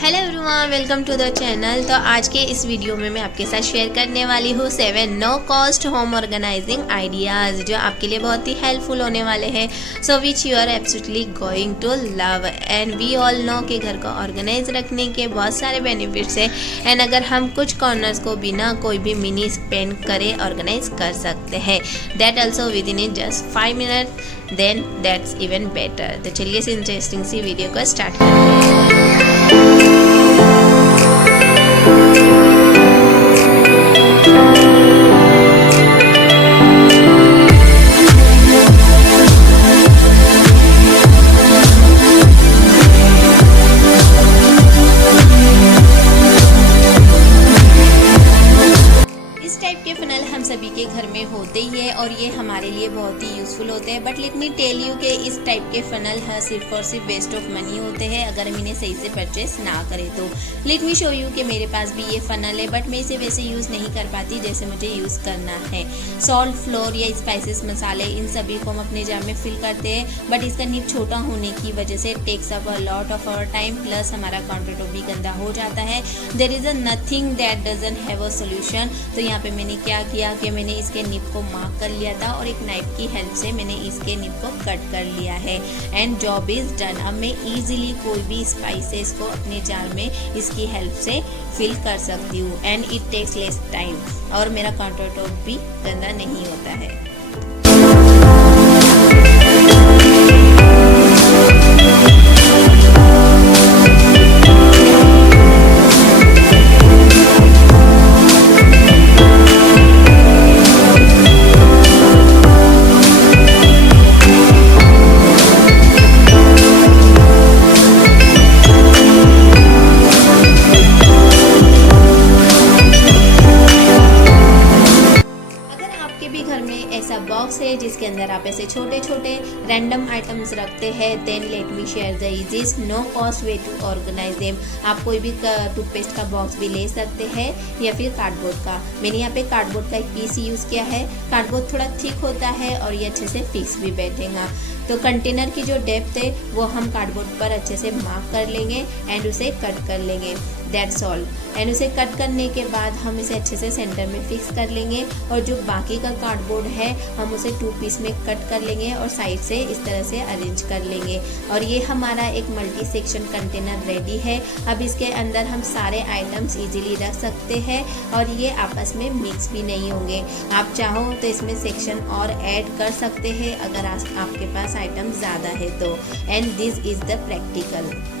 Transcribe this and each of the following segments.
Hello everyone, welcome to the channel. तो आज के इस वीडियो में मैं आपके साथ शेयर करने वाली हूँ 7 no cost home organising ideas जो आपके लिए बहुत ही हेल्पफुल होने वाले हैं। So which you are absolutely going to love and we all know कि घर को ऑर्गेनाइज रखने के बहुत सारे बेनिफिट्स हैं। एंड अगर हम कुछ कॉर्नर्स को बिना कोई भी मिनी स्पेंड करे ऑर्गेनाइज कर सकते हैं, that also within just 5 minute, then that's even better. तो चलिए इस इंटरेस्टिंग सी वीडियो को स्टार्ट करते हैं। फनल हम सभी के घर में होते ही है और ये हमारे लिए बहुत ही यूज़फुल होते हैं। But let me tell you कि इस टाइप के फनल सिर्फ और सिर्फ वेस्ट ऑफ मनी होते हैं अगर हम इन्हें सही से परचेस ना करें तो। लेट मी शो यू कि मेरे पास भी ये फनल है, बट मैं इसे वैसे यूज़ नहीं कर पाती जैसे मुझे यूज़ करना है। सॉल्ट, फ्लोर या स्पाइसेस, मसाले, इन सभी को हम अपने जार में फिल करते हैं, बट इसका निब छोटा होने की वजह से takes up a lot of our time, plus हमारा काउंटर टॉप भी गंदा हो जाता है। There is a nothing that doesn't have a solution. तो यहाँ पे मैंने क्या किया कि मैंने इसके निब को मार्क कर लिया था और एक नाइफ की हेल्प से मैंने इसके निब को कट कर लिया है एंड जॉब इज डन। अब मैं इजीली कोई भी स्पाइसेस को अपने जार में इसकी हेल्प से फिल कर सकती हूँ and it takes less time और मेरा काउंटर टॉप भी गंदा नहीं होता है। ऐसा बॉक्स है जिसके अंदर आप ऐसे छोटे छोटे रैंडम आइटम्स रखते हैं, then let me share the easiest no cost way to organize them. आप कोई भी टूथपेस्ट का बॉक्स भी ले सकते हैं या फिर कार्डबोर्ड का। मैंने यहाँ पे कार्डबोर्ड का एक पीस यूज़ किया है। कार्डबोर्ड थोड़ा थिक होता है और ये अच्छे से फिक्स भी बैठेगा। तो कंटेनर की जो डेप्थ है वो हम कार्डबोर्ड पर अच्छे से मार्क कर लेंगे एंड उसे कट कर लेंगे, दैट्स ऑल। एंड उसे कट करने के बाद हम इसे अच्छे से सेंटर में फिक्स कर लेंगे और जो बाकी का कार्डबोर्ड है हम उसे 2 पीस में कट कर लेंगे और साइड से इस तरह से अरेंज कर लेंगे और ये हमारा एक मल्टी सेक्शन कंटेनर रेडी है। अब इसके अंदर हम सारे आइटम्स इजीली रख सकते हैं और ये आपस में मिक्स भी नहीं होंगे। आप चाहो तो इसमें सेक्शन और ऐड कर सकते हैं अगर आपके पास आइटम ज़्यादा है तो। And this is the practical.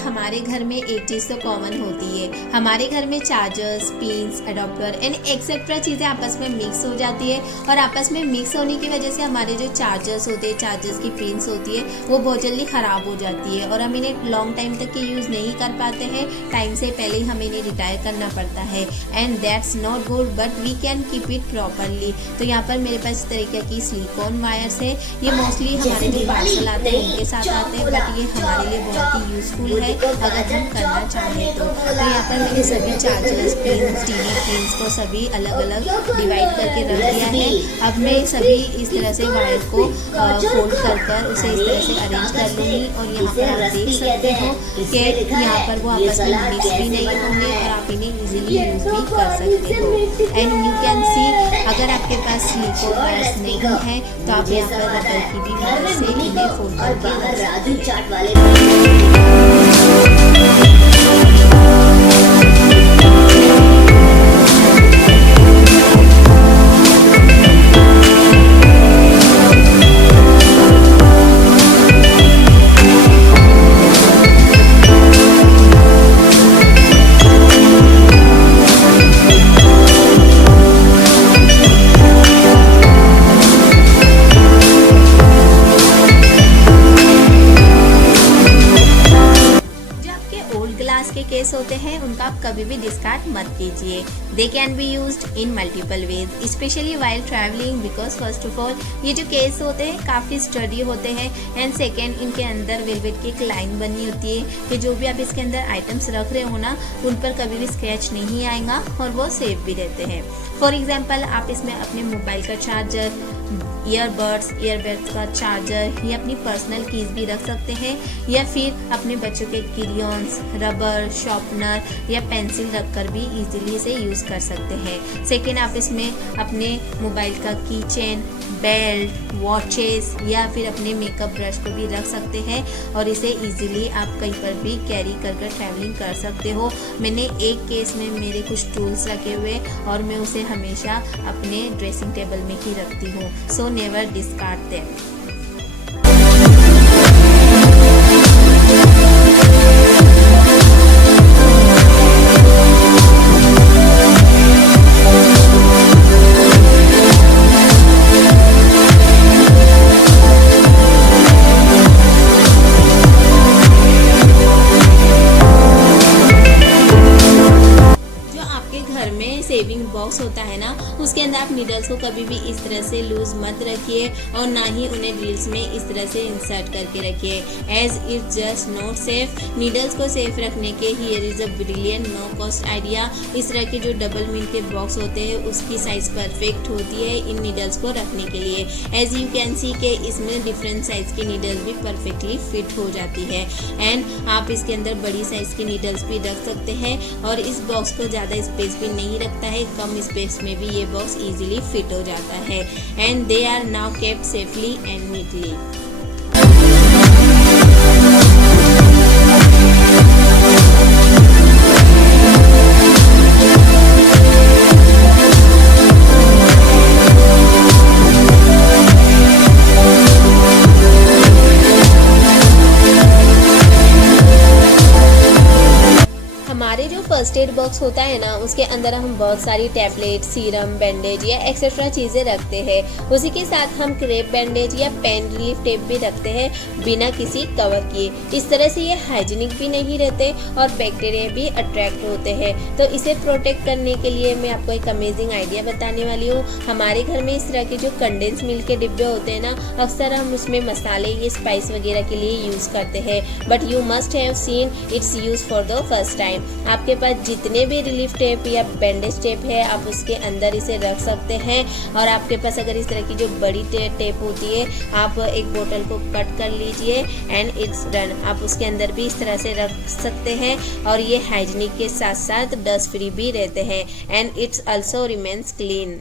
हमारे घर में एक चीज़ तो कॉमन होती है, हमारे घर में chargers, pins, adopter and etcetera चीज़ें आपस में मिक्स हो जाती है और आपस में मिक्स होने की वजह से हमारे जो चार्जर्स होते हैं, चार्जर्स की पिन्स होती है, वो बहुत जल्दी ख़राब हो जाती है और हम इन्हें लॉन्ग टाइम तक के यूज़ नहीं कर पाते हैं। टाइम से पहले ही हमें इन्हें रिटायर करना पड़ता है and that's not good, but we can keep it properly. तो यहाँ पर मेरे पास इस तरीके की सिलिकॉन वायर्स है। ये मोस्टली हमारे जो पार्सल आते हैं उनके साथ आते हैं, बट ये हमारे लिए बहुत ही यूज़फुल है अगर हम करना चाहें तो। यहाँ पर मैंने सभी चार्जर्स, पिन्स, टीवी पिन्स को सभी अलग अलग डिवाइड करके रख दिया है। अब मैं सभी इस तरह से वायर को फोल्ड कर उसे इस तरह से अरेंज कर लूँगी और यहाँ पर आप देख सकते हो कि यहाँ पर वो आपस में मिक्स भी नहीं होंगे और आप इन्हें इजीली यूज़ भी कर सकते हो। एंड यू कैन सी, अगर आपके पास सिलिकॉन वायर्स नहीं है तो आप यहाँ पर रबर की भी मदद से इन्हें फोल्ड करके रख सकते हैं। ग्लास के केस होते कभी भी डिस्कार्ड मत कीजिए। They can be used in multiple ways, specially while travelling, because first of all ये जो केस होते हैं काफ़ी स्टडी होते हैं, एंड सेकेंड इनके अंदर वेलवेट की एक लाइन बनी होती है कि जो भी आप इसके अंदर आइटम्स रख रहे हो ना उन पर कभी भी स्क्रैच नहीं आएगा और वो सेफ भी रहते हैं। फॉर एग्जाम्पल आप इसमें अपने मोबाइल का चार्जर, ईयरबड्स का चार्जर या अपनी पर्सनल कीज भी रख सकते हैं, या फिर अपने बच्चों के क्रेयॉन्स, रबर, शार्पनर या पेंसिल रखकर भी इजीली इसे यूज़ कर सकते हैं। सेकेंड, आप इसमें अपने मोबाइल का की चेन, बेल्ट, वॉचेस या फिर अपने मेकअप ब्रश को भी रख सकते हैं और इसे इजीली आप कहीं पर भी कैरी कर ट्रैवलिंग कर सकते हो। मैंने एक केस में मेरे कुछ टूल्स रखे हुए और मैं उसे हमेशा अपने ड्रेसिंग टेबल में ही रखती हूँ। So never discard them. Saving box होता है ना, उसके अंदर आप नीडल्स को कभी भी इस तरह से लूज मत रखिए और ना ही उन्हें ड्रिल्स में इस तरह से इंसर्ट करके रखिए, as it just not safe. Needles को सेफ रखने के here is a brilliant no cost idea. इस तरह के जो डबल मिल के बॉक्स होते हैं उसकी साइज परफेक्ट होती है इन नीडल्स को रखने के लिए। एज यू कैन सी के इसमें डिफरेंट साइज की नीडल्स भी परफेक्टली फिट हो जाती है, एंड आप इसके अंदर बड़ी साइज की नीडल्स भी रख सकते हैं और इस बॉक्स को ज़्यादा स्पेस भी नहीं रखता है, कम स्पेस में भी ये बॉक्स इजीली फिट हो जाता है, and they are now kept safely and neatly. हमारे जो फर्स्ट एड बॉक्स होता है ना उसके अंदर हम बहुत सारी टैबलेट, सीरम, बैंडेज या एक्सेट्रा चीज़ें रखते हैं। उसी के साथ हम क्रेप बैंडेज या पेन रिलीफ टेप भी रखते हैं बिना किसी कवर किए। इस तरह से ये हाइजीनिक भी नहीं रहते और बैक्टीरिया भी अट्रैक्ट होते हैं। तो इसे प्रोटेक्ट करने के लिए मैं आपको एक अमेजिंग आइडिया बताने वाली हूँ। हमारे घर में इस तरह के जो कंडेंस मिल्क के डिब्बे होते हैं ना, अक्सर हम उसमें मसाले या स्पाइस वगैरह के लिए यूज़ करते हैं, but you must have seen it's use for the first time. आपके पास जितने भी रिलीफ टेप या बैंडेज टेप है आप उसके अंदर इसे रख सकते हैं, और आपके पास अगर इस तरह की जो बड़ी टेप होती है आप एक बोतल को कट कर लीजिए एंड इट्स डन। आप उसके अंदर भी इस तरह से रख सकते हैं और ये हाइजीनिक के साथ साथ डस्ट फ्री भी रहते हैं, and it's also remains clean.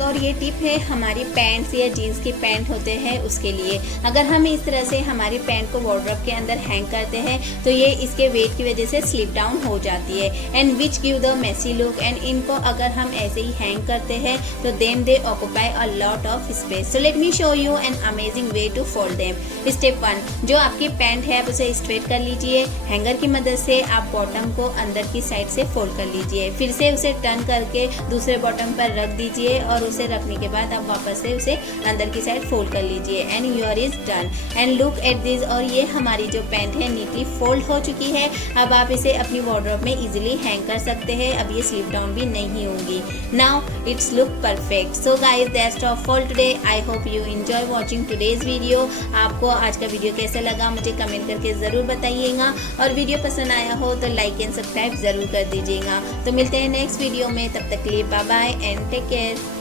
और ये टिप है हमारी पैंट्स या जीन्स की पैंट होते हैं उसके लिए। अगर हम इस तरह से हमारी पैंट को वार्डरोब के अंदर हैंग करते हैं तो ये इसके वेट की वजह से स्लिप डाउन हो जाती है, and which give the messy look. And इनको अगर हम ऐसे ही हैंग करते हैं तो then they occupy a lot of space. So let me show you an amazing way to fold them. Step 1, जो आपकी पैंट है आप उसे स्ट्रेट कर लीजिए। हैंगर की मदद से आप बॉटम को अंदर की साइड से फोल्ड कर लीजिए, फिर से उसे टर्न करके दूसरे बॉटम पर रख दीजिए और उसे रखने के बाद आप वापस से उसे अंदर की साइड फोल्ड कर लीजिए, and your is done. And look at this, और ये हमारी जो पैंट है नीटली फोल्ड हो चुकी है। अब आप इसे अपनी वार्डरोब में इजीली हैंग कर सकते हैं। अब ये स्लिप डाउन भी नहीं होंगी। Now it's look perfect. So guys, that's all for today. I hope you enjoy watching today's video. आपको आज का वीडियो कैसा लगा मुझे कमेंट करके ज़रूर बताइएगा, और वीडियो पसंद आया हो तो लाइक एंड सब्सक्राइब ज़रूर कर दीजिएगा। तो मिलते हैं नेक्स्ट वीडियो में, तब तक के लिए bye bye and take care.